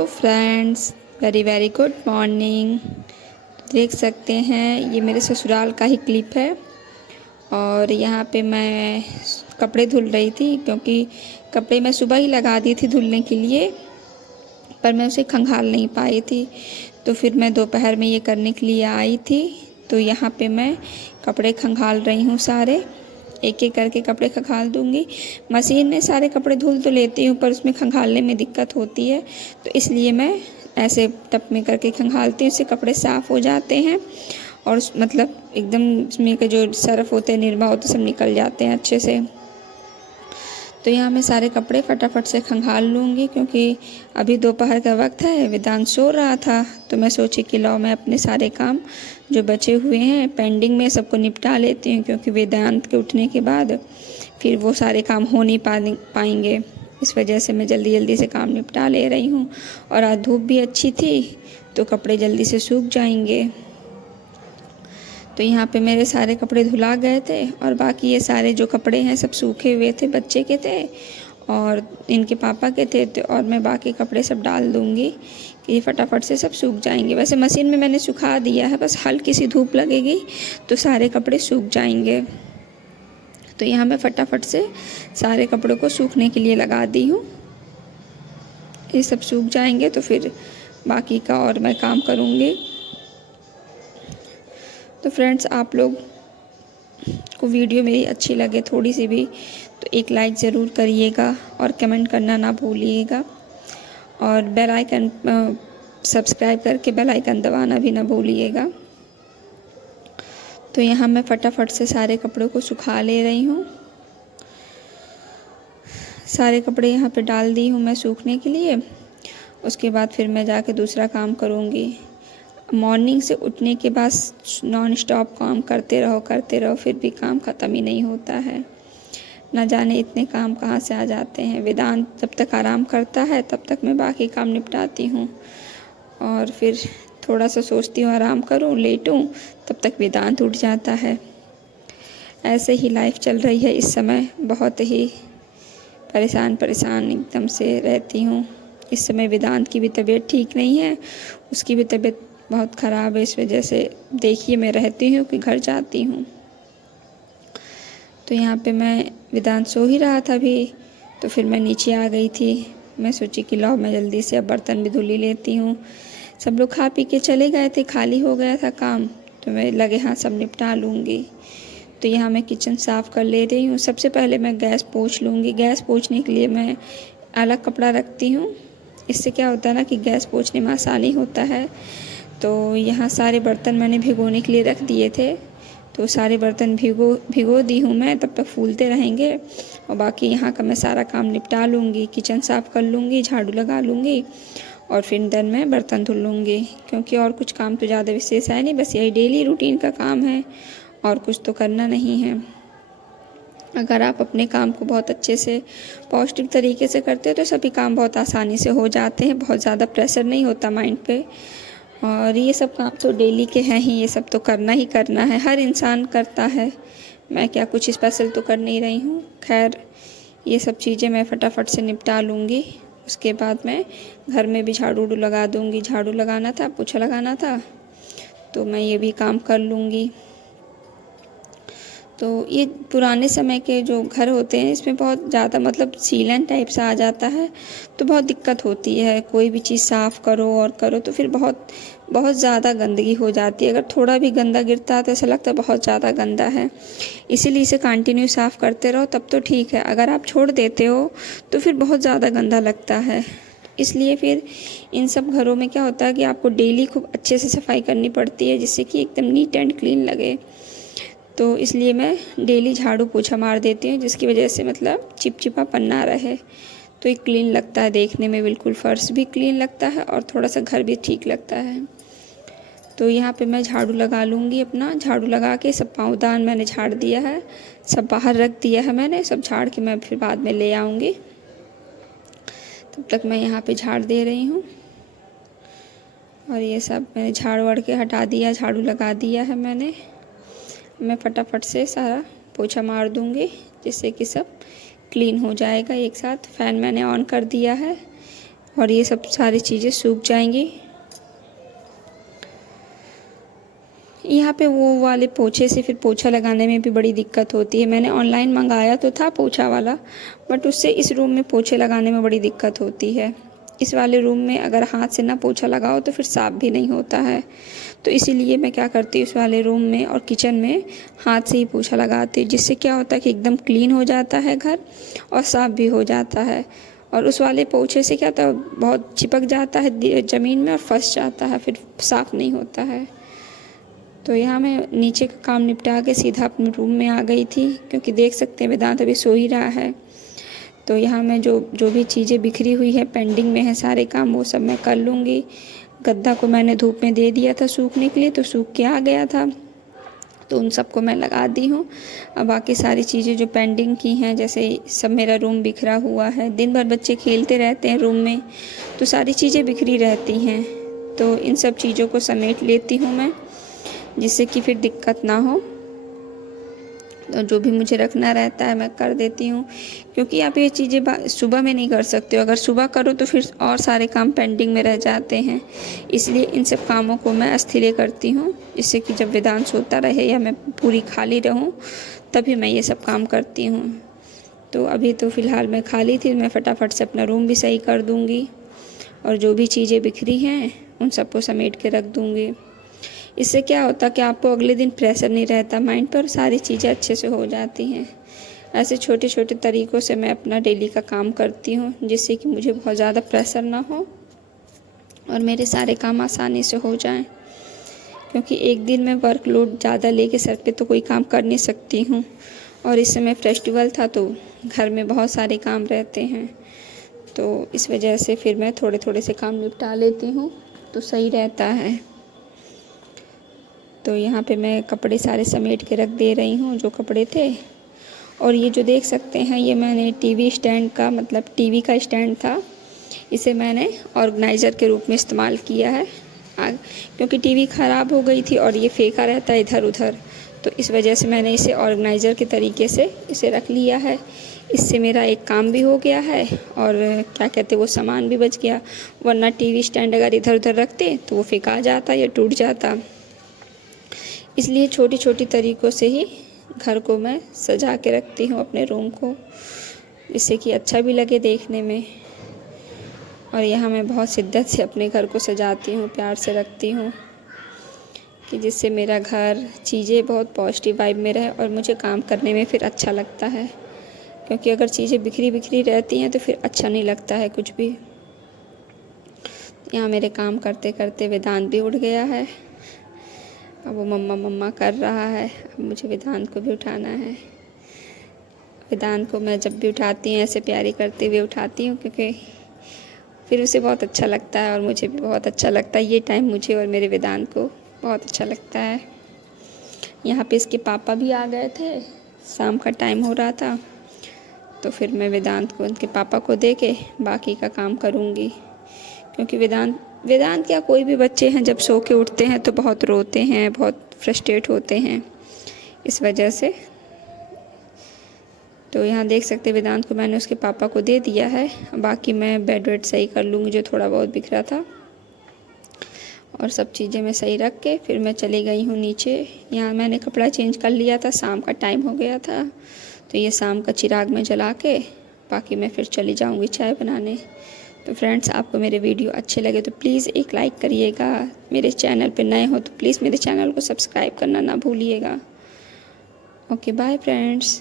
Hello friends, very very good morning. देख सकते हैं ये मेरे ससुराल का ही क्लिप है और यहाँ पे मैं कपड़े धुल रही थी क्योंकि कपड़े मैं सुबह ही लगा दी थी धुलने के लिए, पर मैं उसे खंगाल नहीं पाई थी। तो फिर मैं दोपहर में ये करने के लिए आई थी। तो यहाँ पे मैं कपड़े खंगाल रही हूँ सारे, एक एक करके कपड़े खंगाल दूँगी। मशीन में सारे कपड़े धुल तो लेती हूँ पर उसमें खंगालने में दिक्कत होती है, तो इसलिए मैं ऐसे टप में करके खंगालती हूँ। इससे कपड़े साफ़ हो जाते हैं और मतलब एकदम उसमें के जो सर्फ होते हैं, निरमा होते, सब निकल जाते हैं अच्छे से। तो यहाँ मैं सारे कपड़े फटाफट से खंगाल लूँगी क्योंकि अभी दोपहर का वक्त है, वेदांत सो रहा था। तो मैं सोची कि लाओ मैं अपने सारे काम जो बचे हुए हैं पेंडिंग में सबको निपटा लेती हूँ, क्योंकि वेदांत के उठने के बाद फिर वो सारे काम हो नहीं पाएंगे। इस वजह से मैं जल्दी जल्दी से काम निपटा ले रही हूँ। और आज धूप भी अच्छी थी तो कपड़े जल्दी से सूख जाएंगे। तो यहाँ पे मेरे सारे कपड़े धुला गए थे और बाकी ये सारे जो कपड़े हैं सब सूखे हुए थे, बच्चे के थे और इनके पापा के थे। तो और मैं बाकी कपड़े सब डाल दूँगी कि ये फटाफट से सब सूख जाएंगे। वैसे मशीन में मैंने सुखा दिया है, बस हल्की सी धूप लगेगी तो सारे कपड़े सूख जाएंगे। तो यहाँ मैं फटाफट से सारे कपड़ों को सूखने के लिए लगा दी हूँ। ये सब सूख जाएंगे तो फिर बाकी का और मैं काम करूँगी। तो फ्रेंड्स, आप लोग को वीडियो मेरी अच्छी लगे थोड़ी सी भी तो एक लाइक ज़रूर करिएगा और कमेंट करना ना भूलिएगा, और बेल आइकन सब्सक्राइब करके बेल आइकन दबाना भी ना भूलिएगा। तो यहाँ मैं फटाफट से सारे कपड़ों को सुखा ले रही हूँ। सारे कपड़े यहाँ पे डाल दी हूँ मैं सूखने के लिए। उसके बाद फिर मैं जाके दूसरा काम करूँगी। मॉर्निंग से उठने के बाद नॉन स्टॉप काम करते रहो, फिर भी काम ख़त्म ही नहीं होता है। ना जाने इतने काम कहाँ से आ जाते हैं। वेदांत जब तक आराम करता है तब तक मैं बाकी काम निपटाती हूँ और फिर थोड़ा सा सोचती हूँ आराम करूँ, लेटूँ, तब तक वेदांत उठ जाता है। ऐसे ही लाइफ चल रही है इस समय। बहुत ही परेशान एकदम से रहती हूँ। इस समय वेदांत की भी तबीयत ठीक नहीं है, उसकी भी तबीयत बहुत ख़राब है। इस वजह से देखिए मैं रहती हूँ कि घर जाती हूँ। तो यहाँ पे मैं वेदांत सो ही रहा था अभी, तो फिर मैं नीचे आ गई थी। मैं सोची कि लाओ मैं जल्दी से अब बर्तन भी धुल ही लेती हूँ। सब लोग खा पी के चले गए थे, खाली हो गया था काम, तो मैं लगे हाँ सब निपटा लूँगी। तो यहाँ मैं किचन साफ़ कर ले रही हूँ। सबसे पहले मैं गैस पोंछ लूँगी। गैस पोंछने के लिए मैं अलग कपड़ा रखती हूँ। इससे क्या होता है ना कि गैस पोंछने में आसानी होता है। तो यहाँ सारे बर्तन मैंने भिगोने के लिए रख दिए थे, तो सारे बर्तन भिगो दी हूँ मैं। तब तक फूलते रहेंगे और बाकी यहाँ का मैं सारा काम निपटा लूँगी। किचन साफ़ कर लूँगी, झाड़ू लगा लूँगी और फिर देन मैं बर्तन धुल लूँगी, क्योंकि और कुछ काम तो ज़्यादा विशेष है नहीं, बस यही डेली रूटीन का काम है और कुछ तो करना नहीं है। अगर आप अपने काम को बहुत अच्छे से पॉजिटिव तरीके से करते हो तो सभी काम बहुत आसानी से हो जाते हैं। बहुत ज़्यादा प्रेशर नहीं होता माइंड पे। और ये सब काम तो डेली के हैं ही, ये सब तो करना ही करना है, हर इंसान करता है। मैं क्या कुछ स्पेशल तो कर नहीं रही हूँ। खैर, ये सब चीज़ें मैं फटाफट से निपटा लूँगी। उसके बाद मैं घर में भी झाड़ू लगा दूँगी। झाड़ू लगाना था, पोछा लगाना था, तो मैं ये भी काम कर लूँगी। तो ये पुराने समय के जो घर होते हैं इसमें बहुत ज़्यादा मतलब सीलन टाइप सा आ जाता है, तो बहुत दिक्कत होती है। कोई भी चीज़ साफ़ करो और करो तो फिर बहुत बहुत ज़्यादा गंदगी हो जाती है। अगर थोड़ा भी गंदा गिरता है तो ऐसा लगता है बहुत ज़्यादा गंदा है। इसीलिए इसे कंटिन्यू साफ़ करते रहो तब तो ठीक है। अगर आप छोड़ देते हो तो फिर बहुत ज़्यादा गंदा लगता है। इसलिए फिर इन सब घरों में क्या होता है कि आपको डेली खूब अच्छे से सफाई करनी पड़ती है, जिससे कि एकदम नीट एंड क्लीन लगे। तो इसलिए मैं डेली झाड़ू पोछा मार देती हूँ, जिसकी वजह से मतलब चिपचिपापन ना रहे, तो ये क्लीन लगता है देखने में। बिल्कुल फर्श भी क्लीन लगता है और थोड़ा सा घर भी ठीक लगता है। तो यहाँ पे मैं झाड़ू लगा लूँगी अपना। झाड़ू लगा के सब पाँवदान मैंने झाड़ दिया है, सब बाहर रख दिया है मैंने। सब झाड़ के मैं फिर बाद में ले आऊँगी। तब तक मैं यहाँ पे झाड़ दे रही हूँ और ये सब मैंने झाड़ वाड़ के हटा दिया, झाड़ू लगा दिया है मैंने। मैं फटाफट से सारा पोछा मार दूँगी, जिससे कि सब क्लीन हो जाएगा एक साथ। फ़ैन मैंने ऑन कर दिया है और ये सब सारी चीज़ें सूख जाएंगी। यहाँ पे वो वाले पोछे से फिर पोछा लगाने में भी बड़ी दिक्कत होती है। मैंने ऑनलाइन मंगाया तो था पोछा वाला, बट उससे इस रूम में पोछे लगाने में बड़ी दिक्कत होती है। इस वाले रूम में अगर हाथ से ना पोछा लगाओ तो फिर साफ़ भी नहीं होता है। तो इसीलिए मैं क्या करती हूँ, इस वाले रूम में और किचन में हाथ से ही पोछा लगाती हूँ, जिससे क्या होता है कि एकदम क्लीन हो जाता है घर और साफ़ भी हो जाता है। और उस वाले पोछे से क्या होता है, बहुत चिपक जाता है ज़मीन में और फंस जाता है, फिर साफ़ नहीं होता है। तो यहाँ मैं नीचे का काम निपटा के सीधा अपने रूम में आ गई थी, क्योंकि देख सकते हैं वेदांत अभी सो ही रहा है। तो यहाँ मैं जो भी चीज़ें बिखरी हुई है, पेंडिंग में है सारे काम, वो सब मैं कर लूँगी। गद्दा को मैंने धूप में दे दिया था सूखने के लिए, तो सूख के आ गया था, तो उन सबको मैं लगा दी हूँ। अब बाकी सारी चीज़ें जो पेंडिंग की हैं, जैसे सब मेरा रूम बिखरा हुआ है, दिन भर बच्चे खेलते रहते हैं रूम में, तो सारी चीज़ें बिखरी रहती हैं। तो इन सब चीज़ों को समेट लेती हूँ मैं, जिससे कि फिर दिक्कत ना हो। तो जो भी मुझे रखना रहता है मैं कर देती हूँ, क्योंकि आप ये चीज़ें सुबह में नहीं कर सकते हो। अगर सुबह करो तो फिर और सारे काम पेंडिंग में रह जाते हैं। इसलिए इन सब कामों को मैं अस्थिर करती हूँ, जिससे कि जब वेदांत सोता रहे या मैं पूरी खाली रहूँ तभी मैं ये सब काम करती हूँ। तो अभी तो फ़िलहाल मैं खाली थी, मैं फटाफट से अपना रूम भी सही कर दूँगी और जो भी चीज़ें बिखरी हैं उन सबको समेट के रख दूँगी। इससे क्या होता कि आपको अगले दिन प्रेशर नहीं रहता माइंड पर, सारी चीज़ें अच्छे से हो जाती हैं। ऐसे छोटे छोटे तरीक़ों से मैं अपना डेली का काम करती हूँ, जिससे कि मुझे बहुत ज़्यादा प्रेशर ना हो और मेरे सारे काम आसानी से हो जाएं। क्योंकि एक दिन में वर्कलोड ज़्यादा लेके सर पे तो कोई काम कर नहीं सकती हूँ, और इस समय फेस्टिवल था तो घर में बहुत सारे काम रहते हैं, तो इस वजह से फिर मैं थोड़े थोड़े से काम निपटा लेती हूँ, तो सही रहता है। तो यहाँ पे मैं कपड़े सारे समेट के रख दे रही हूँ, जो कपड़े थे। और ये जो देख सकते हैं, ये मैंने टीवी स्टैंड का, मतलब टीवी का स्टैंड था, इसे मैंने ऑर्गेनाइज़र के रूप में इस्तेमाल किया है। क्योंकि टीवी ख़राब हो गई थी और ये फेंका रहता है इधर उधर, तो इस वजह से मैंने इसे ऑर्गेनाइज़र के तरीके से इसे रख लिया है। इससे मेरा एक काम भी हो गया है और क्या कहते वो सामान भी बच गया, वरना टीवी स्टैंड अगर इधर उधर रखते तो वो फेंका जाता या टूट जाता। इसलिए छोटी छोटी तरीक़ों से ही घर को मैं सजा के रखती हूँ, अपने रूम को, जिससे कि अच्छा भी लगे देखने में। और यहाँ मैं बहुत शिद्दत से अपने घर को सजाती हूँ, प्यार से रखती हूँ, कि जिससे मेरा घर, चीज़ें बहुत पॉजिटिव वाइब में रहे और मुझे काम करने में फिर अच्छा लगता है। क्योंकि अगर चीज़ें बिखरी बिखरी रहती हैं तो फिर अच्छा नहीं लगता है कुछ भी। यहाँ मेरे काम करते करते वेदांत भी उठ गया है, अब वो मम्मा मम्मा कर रहा है। अब मुझे वेदांत को भी उठाना है। वेदांत को मैं जब भी उठाती हूँ ऐसे प्यारी करते हुए उठाती हूँ, क्योंकि फिर उसे बहुत अच्छा लगता है और मुझे भी बहुत अच्छा लगता है। ये टाइम मुझे और मेरे वेदांत को बहुत अच्छा लगता है। यहाँ पे इसके पापा भी आ गए थे, शाम का टाइम हो रहा था, तो फिर मैं वेदांत को उनके पापा को दे के बाकी का काम करूँगी। क्योंकि वेदांत क्या, कोई भी बच्चे हैं जब सो के उठते हैं तो बहुत रोते हैं, बहुत फ्रस्ट्रेट होते हैं, इस वजह से। तो यहाँ देख सकते वेदांत को मैंने उसके पापा को दे दिया है, बाकी मैं बेड वेड सही कर लूँगी जो थोड़ा बहुत बिखरा था, और सब चीज़ें मैं सही रख के फिर मैं चली गई हूँ नीचे। यहाँ मैंने कपड़ा चेंज कर लिया था, शाम का टाइम हो गया था, तो ये शाम का चिराग में जला के बाकी मैं फिर चली जाऊँगी चाय बनाने। तो फ्रेंड्स, आपको मेरे वीडियो अच्छे लगे तो प्लीज़ एक लाइक करिएगा। मेरे चैनल पे नए हो तो प्लीज़ मेरे चैनल को सब्सक्राइब करना ना भूलिएगा। Okay, bye friends.